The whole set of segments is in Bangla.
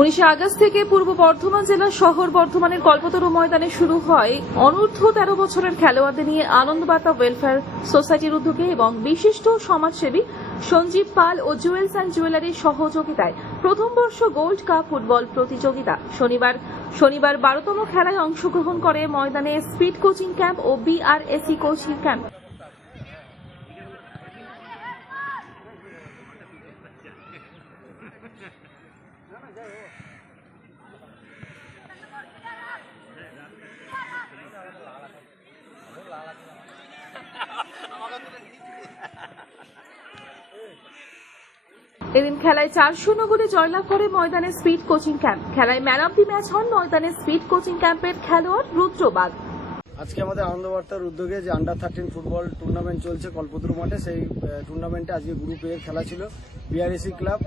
উনিশে আগস্ট থেকে পূর্ব বর্ধমান জেলার শহর বর্ধমানের কল্পতরু ময়দানে শুরু হয় অনূর্ধ্ব তেরো বছরের খেলোয়াড়দের নিয়ে আনন্দবার্তা ওয়েলফেয়ার সোসাইটির উদ্যোগে এবং বিশিষ্ট সমাজসেবী সঞ্জীব পাল ও জুয়েলস অ্যান্ড জুয়েলারির সহযোগিতায় প্রথম বর্ষ গোল্ড কাপ ফুটবল প্রতিযোগিতা। শনিবার শনিবার বারোতম খেলায় অংশগ্রহণ করে ময়দানে স্পিড কোচিং ক্যাম্প ও বিআরএসি কোচিং ক্যাম্প এদিন খেলায় চার শূন্য গোলে জয়লাভ করে ময়দানে স্পিড কোচিং ক্যাম্প। খেলায় ম্যান অব দি ম্যাচ হন ময়দানে স্পিড কোচিং ক্যাম্পের খেলোয়াড় রুদ্রবাগ। আজকে আমাদের আনন্দবার্তার উদ্যোগে যে আন্ডার থার্টিন ফুটবল টুর্নামেন্ট চলছে কল্পতরু মাঠে সেই টুর্নামেন্টে আজকে গ্রুপ এর খেলা ছিল। BRAC club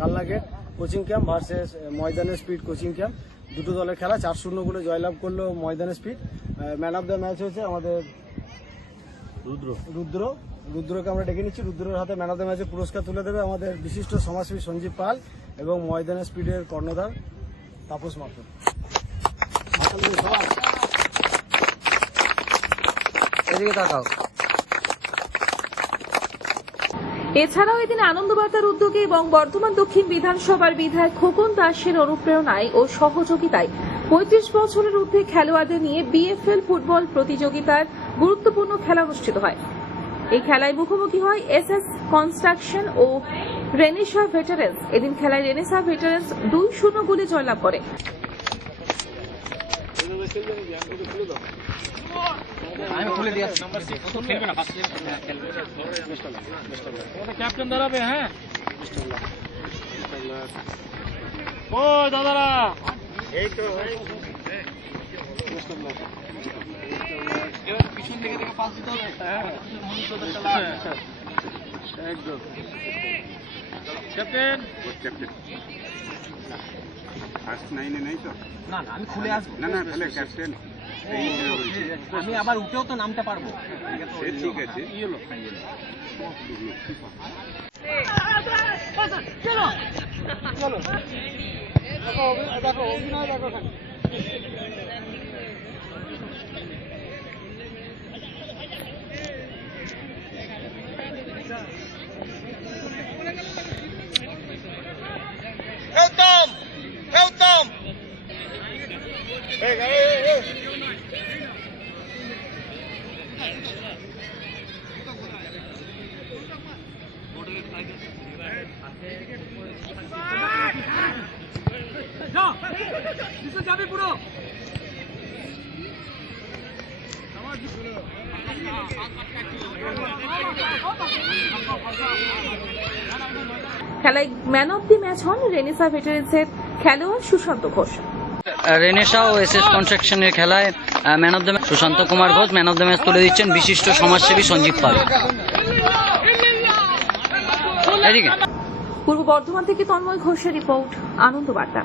Kallagate coaching camp versus ময়দানের স্পিড কোচিং ক্যাম্প। দুটো দলের খেলা চার শূন্য গোলে জয়লাভ করল ময়দানের speed. Man of the match হয়েছে আমাদের রুদ্র। রুদ্র। রুদ্রকে আমরা ডেকে নিচ্ছি। রুদ্রের হাতে ম্যান অফ দ্য ম্যাচের পুরস্কার তুলে দেবে আমাদের বিশিষ্ট সমাজসেবী সঞ্জীব পাল এবং ময়দানের স্পিডের কর্ণধার তাপস মাত্র এদিকে তাকাও। এছাড়াও এদিন আনন্দবার্তার উদ্যোগে এবং বর্ধমান দক্ষিণ বিধানসভার বিধায়ক খোকন দাসের অনুপ্রেরণায় ও সহযোগিতায় পঁয়ত্রিশ বছরের ঊর্ধ্বে খেলোয়াড়দের নিয়ে বিএফএল ফুটবল প্রতিযোগিতার গুরুত্বপূর্ণ খেলা অনুষ্ঠিত হয়। এই খেলায় মুখোমুখি হয় এস এস কনস্ট্রাকশন ও রেনেসা ভেটারেন্স। এদিন খেলায় রেনেসা ভেটারেন্স দুই শূন্য গোলে জয়লাভ করে। হ্যাঁ ও, দাদারা। এই তো একদম না না আমি খুলে না না তাহলে আমি আবার উঠেও তো নামতে পারব ঠিক আছে ইয়েলো দেখো অভিনয় দেখো গৌতম গৌতম এই এই এই যাবি খেলায় ম্যান অব দি ম্যাচ হন রেনেসা ভেটারেন্সের খেলোয়াড় সুশান্ত ঘোষ। রেনেসা ও এস এস কনস্ট্রাকশনের খেলায় man of the match Sushanta Kumar Ghosh man of the match তুলে দিচ্ছেন বিশিষ্ট সমাজসেবী সঞ্জীব পাল। পূর্ব বর্ধমান থেকে তন্ময় ঘোষের রিপোর্ট আনন্দ বার্তা